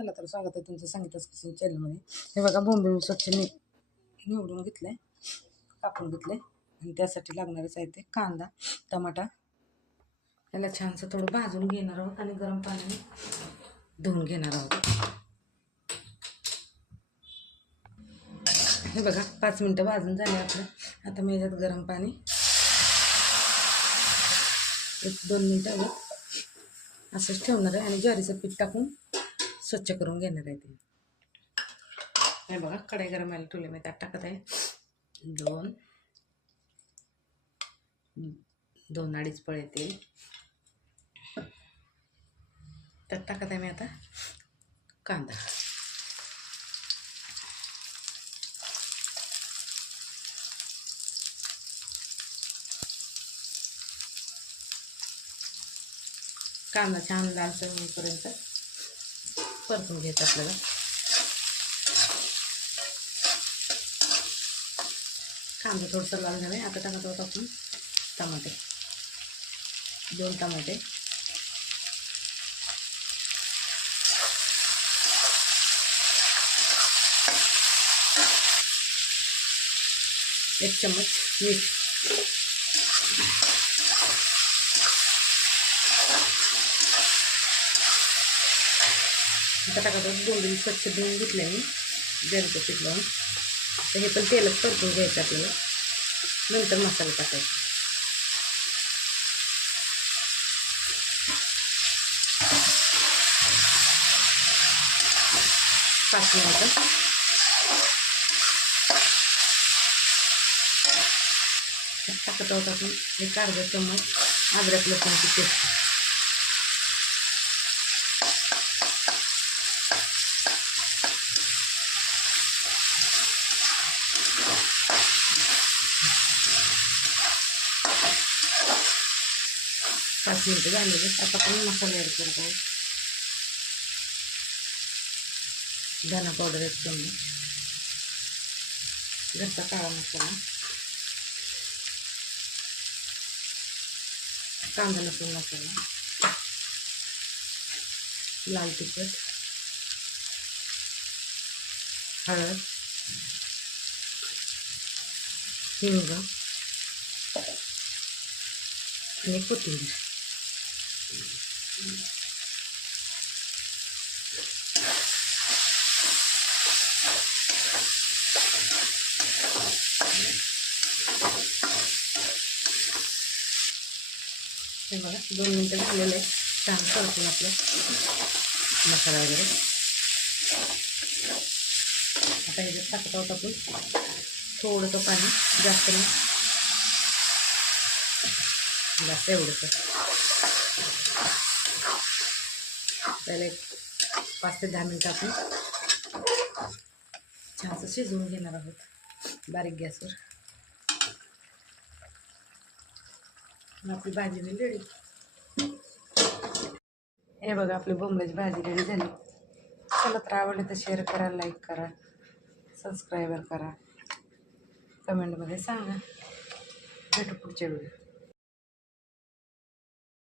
चला तर स्वागत आहे तुमचं सांगितलं किचन चॅनलमध्ये. हे बघा बोंबील स्वच्छ नि निवडून घेतलं आहे कापून घेतलं आहे आणि त्यासाठी लागणारं साहित्य कांदा टमाटा. याला छानसं थोडं भाजून घेणार आहोत आणि गरम पाण्याने धुवून घेणार आहोत. हे बघा पाच मिनटं भाजून झाले आपलं. आता मी याच्यात गरम पाणी एक दोन मिनटावर असंच ठेवणार आहे आणि ज्वारीचं पीठ टाकून स्वच्छ करून घेणार आहे ते हे गरम व्हायला ठेवले मी टाकत आहे दोन दोन अडीच पळे तेल त्यात टाकत मी आता कांदा कांदा छान लालसर होईपर्यंत परतून घ्यायचं आपल्याला. कांदा थोडंसं लाल झालं आहे आता टाकत आहोत आपण टमाटे. दोन टमाटे. एक चम्मच मीठ. आता टाकत आहोत स्वच्छ धुवून घेतले मी जरीचं पीठ लावून तर हे पण तेलात परतून घ्यायचं आपल्याला. नंतर मसाला टाकायचा. पाच मिनिटं. टाकत आहोत आपण. एक अर्धा चम्मच अद्रक लसूणची पेस्ट. पाच मिनटं झालेले आता पण मसाला ॲड करत आहोत. धना पावडर एक चम्मच घरचा काळा मसाला. कांदा लसूण मसाला. लाल तिखट. हळद. हिंग आणि कोथिंबीर. हे बघा दोन मिनटं झालेले आहेत. छान परतून आपलं मसाला वगैरे. आता ह्याच्यात टाकत आहोत आपण थोडंसं पाणी जास्त नाही. जास्त एवढंच त्याला एक पाच ते दहा मिनटं आपण छानसं शिजवून घेणार आहोत. बारीक गॅसवर. मग आपली भाजी बी रेडी हे बघा आपली बोंबलाची भाजी रेडी झाली. चला तर आवडली तर शेअर करा लाईक करा सबस्क्राईबर करा. कमेंटमध्ये सांगा. भेटू पुढच्या वेळी